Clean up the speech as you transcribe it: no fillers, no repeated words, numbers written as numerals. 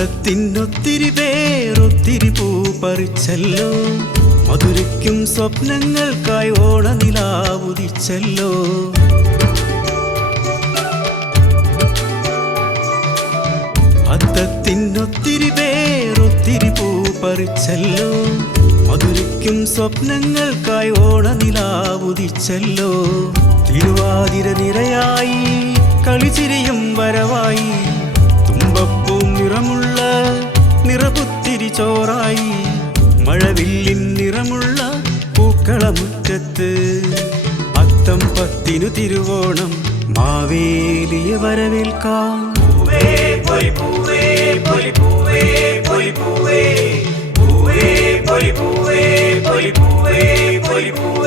അത്തത്തിനൊത്തിരി പേരൊത്തിരി പൂ പറിച്ചല്ലോ, മധുരയ്ക്കും സ്വപ്നങ്ങൾക്കായി ഓണനിലാവുദിച്ചല്ലോ. അത്തത്തിനൊത്തിരി പേരൊത്തിരി പൂ പറിച്ചല്ലോ, മധുരയ്ക്കും സ്വപ്നങ്ങൾക്കായി ഓണനിലാവുദിച്ചല്ലോ. തിരുവാതിര നിരയായി കളിച്ചിരിയും വരവായി, തുമ്പപ്പൂ നിറമുള്ള നിറപുത്തിരി ചോറായി, മഴവില്ലിൻ നിറമുള്ള പൂക്കളമുറ്റത്ത്. അത്തം പത്തിനു തിരുവോണം മാവേലിയെ വരവേൽക്കാം. പൂവേ പൊലി പൂവേ പൊലി പൂവേ പൊലി പൂവേ, പൂവേ പൊലി പൂവേ പൊലി പൂവേ പൊലി പൂവേ.